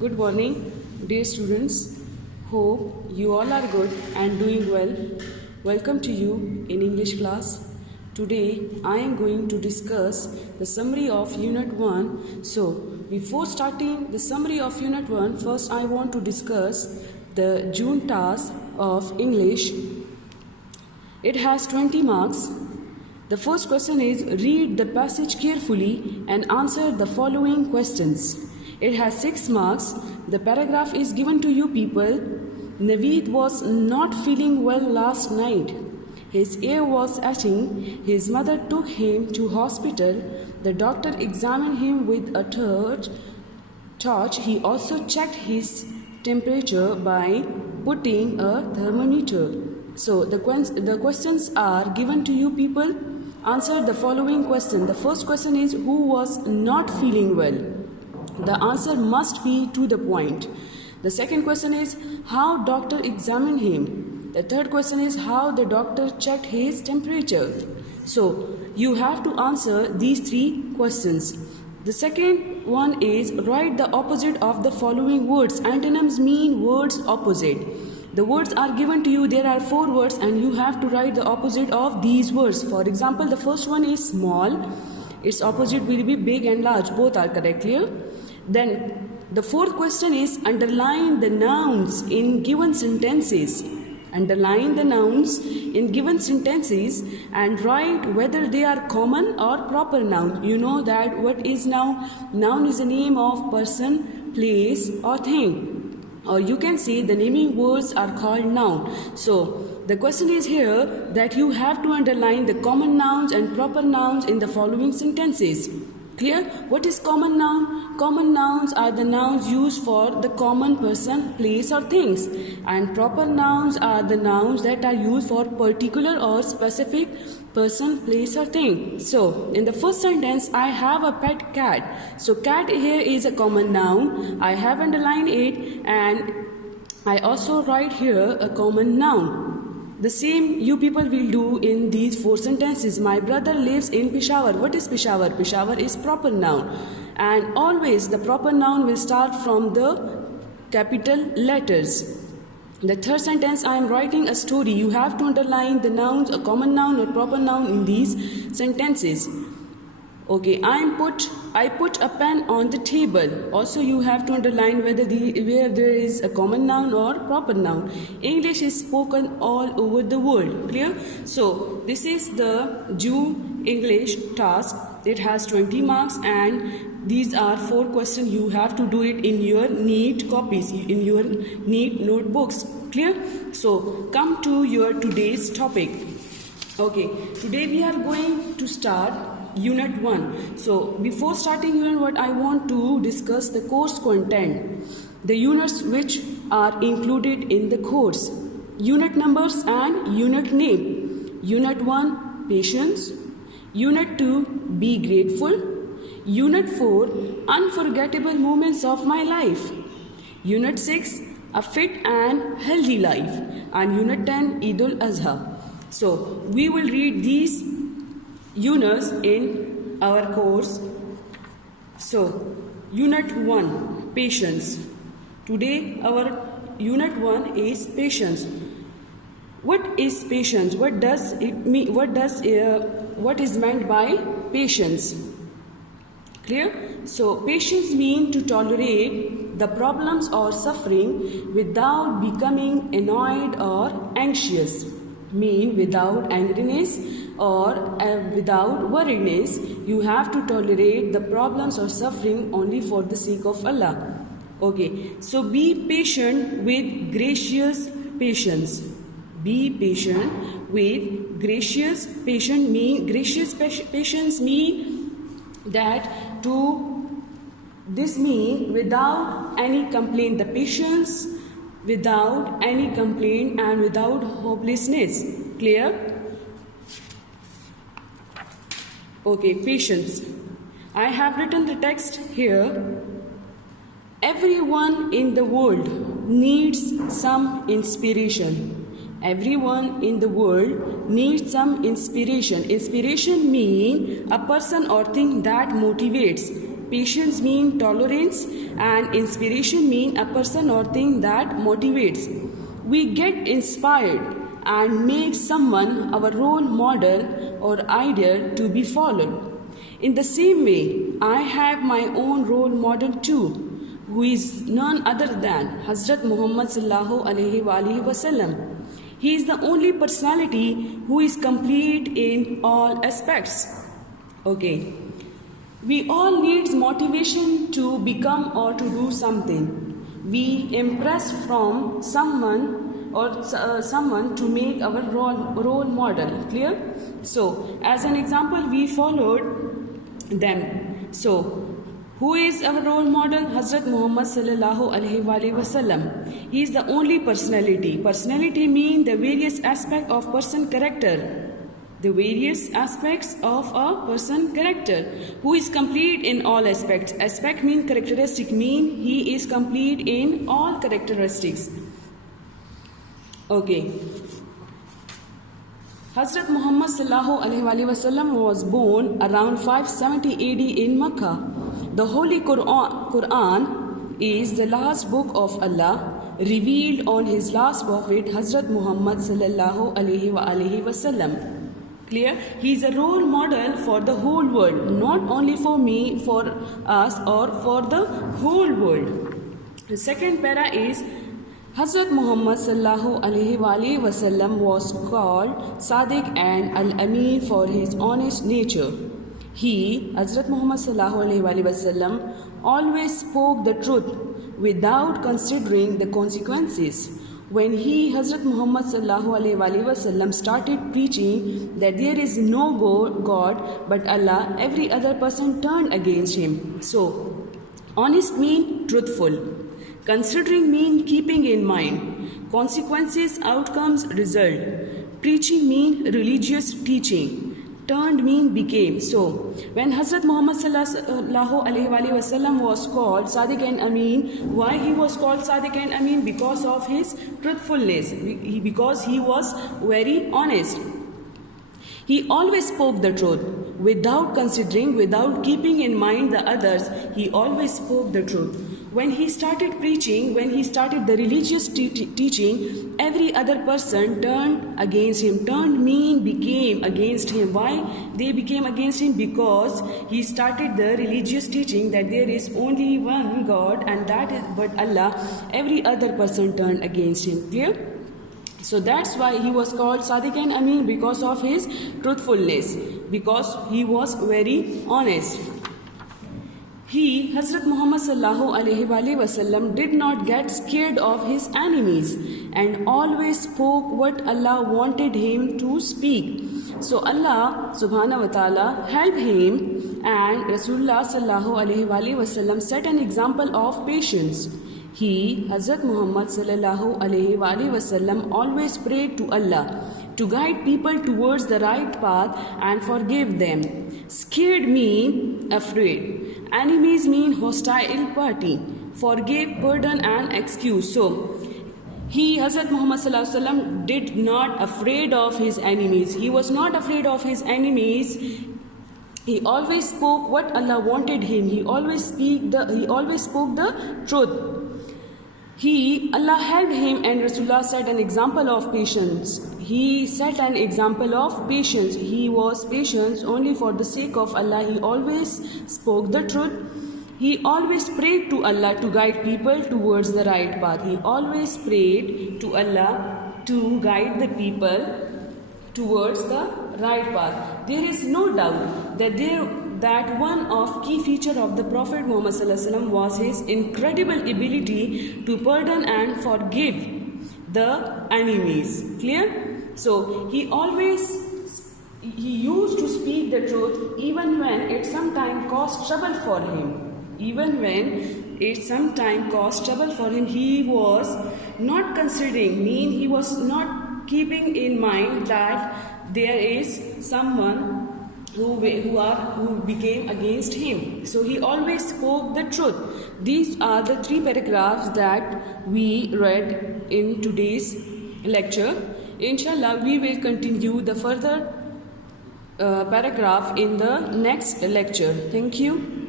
Good morning, dear students. Hope you all are good and doing well. Welcome to you in English class. Today I am going to discuss the summary of Unit 1. So, before starting the summary of Unit 1, first I want to discuss the June task of English. It has 20 marks. The first question is read the passage carefully and answer the following questions. It has 6 marks. The paragraph is given to you people. Naveed was not feeling well last night. His ear was itching. His mother took him to hospital. The doctor examined him with a torch. He also checked his temperature by putting a thermometer. So the questions are given to you people. Answer the following question. The first question is who was not feeling well? The answer must be to the point. The second question is how doctor examined him. The third question is how the doctor checked his temperature. So you have to answer these 3 questions. The second one is write the opposite of the following words. Antonyms mean words opposite. The words are given to you. There are 4 words and you have to write the opposite of these words. For example, the first one is small. Its opposite will be big and large. Both are correct. Clear? Then the fourth question is underline the nouns in given sentences. Underline the nouns in given sentences and write whether they are common or proper nouns. You know that what is noun? Noun is the name of person, place or thing. Or you can say the naming words are called noun. So the question is here that you have to underline the common nouns and proper nouns in the following sentences. Clear? What is common noun? Common nouns are the nouns used for the common person, place or things. And proper nouns are the nouns that are used for particular or specific person, place or thing. So, in the first sentence, I have a pet cat. So, cat here is a common noun. I have underlined it and I also write here a common noun. The same you people will do in these 4 sentences. My brother lives in Peshawar. What is Peshawar? Peshawar is proper noun. And always the proper noun will start from the capital letters. The third sentence, I am writing a story. You have to underline the nouns, a common noun or proper noun in these sentences. Okay, I put a pen on the table. Also, you have to underline where there is a common noun or proper noun. English is spoken all over the world. Clear? So, this is the June English task. It has 20 marks and these are 4 questions. You have to do it in your neat copies, in your neat notebooks. Clear? So, come to your today's topic. Okay, today we are going to start Unit 1. So, before starting Unit 1, I want to discuss the course content. The units which are included in the course. Unit numbers and unit name. Unit 1, patience. Unit 2, be grateful. Unit 4, unforgettable moments of my life. Unit 6, a fit and healthy life. And Unit 10, Eid al-Azha. So, we will read these units in our course. So, Unit 1, patience. Today our Unit 1 is patience. What is patience? What does it mean? What is meant by patience? Clear? So, patience means to tolerate the problems or suffering without becoming annoyed or anxious. Mean without angriness or without worriedness. You have to tolerate the problems or suffering only for the sake of Allah. Okay, so be patient with gracious patience. Be patient with gracious patience. Gracious patience mean that this mean without any complaint. The patience without any complaint and without hopelessness. Clear? Okay, patience. I have written the text here. Everyone in the world needs some inspiration. Everyone in the world needs some inspiration. Inspiration means a person or thing that motivates. patience mean tolerance, and inspiration mean a person or thing that motivates. We get inspired and make someone our role model or ideal to be followed. In the same way, I have my own role model too, who is none other than Hazrat Muhammad sallallahu alaihi wasallam. He is the only personality who is complete in all aspects. Okay. We all need motivation to become or to do something. We impress from someone or someone to make our role model. Clear? So, as an example, we followed them. So, who is our role model? Hazrat Muhammad sallallahu alaihi wasallam. He is the only personality. Personality means the various aspects of person character. The various aspects of a person character, who is complete in all aspects. Aspect mean characteristic, mean he is complete in all characteristics. Okay. Hazrat Muhammad sallallahu alaihi wasallam was born around 570 AD in Makkah. The Holy Quran is the last book of Allah revealed on His last prophet Hazrat Muhammad sallallahu alaihi wasallam. Clear? He is a role model for the whole world, not only for me, for us, or for the whole world. The second para is Hazrat Muhammad sallallahu alaihi wasallam was called Sadiq and Al-Amin for his honest nature. He, Hazrat Muhammad sallallahu alaihi wasallam, always spoke the truth without considering the consequences. When Hazrat Muhammad sallallahu alaihi wasallam started preaching that there is no God but Allah, every other person turned against him. So, honest mean truthful. Considering mean keeping in mind. Consequences, outcomes, result. Preaching mean religious teaching. Turned mean became. So, when Hazrat Muhammad sallallahu alaihi wasallam was called Sadiq and Amin, why he was called Sadiq and Amin? Because of his truthfulness, because he was very honest. He always spoke the truth without considering, without keeping in mind the others. He always spoke the truth. When he started preaching, when he started the religious teaching, every other person turned against him. Turned mean became against him. Why they became against him? Because he started the religious teaching that there is only one God and that is but Allah. Every other person turned against him. Clear? So that's why he was called Sadiq and Amin, because of his truthfulness, because he was very honest. He, Hazrat Muhammad sallallahu alaihi wasallam, did not get scared of his enemies and always spoke what Allah wanted him to speak. So Allah subhanahu wa ta'ala helped him, and Rasulullah sallallahu alaihi wasallam set an example of patience. He, Hazrat Muhammad sallallahu alaihi wasallam, always prayed to Allah to guide people towards the right path and forgive them. Scared mean afraid. Enemies mean hostile party. Forgive, pardon and excuse. So, he, Hazrat Muhammad sallallahu alaihi wasallam, did not afraid of his enemies. He was not afraid of his enemies. He always spoke what Allah wanted him. He always spoke the truth. Allah helped him, and Rasulullah set an example of patience. He set an example of patience. He was patient only for the sake of Allah. He always spoke the truth. He always prayed to Allah to guide people towards the right path. He always prayed to Allah to guide the people towards the right path. There is no doubt that one of key feature of the Prophet Muhammad sallallahu alaihi wasallam was his incredible ability to pardon and forgive the enemies. Clear? So he used to speak the truth even when it sometimes caused trouble for him. Even when it sometimes caused trouble for him, he was not considering, he was not keeping in mind that there is someone who became against him. So he always spoke the truth. These are the 3 paragraphs that we read in today's lecture. Inshallah, we will continue the further paragraph in the next lecture. Thank you.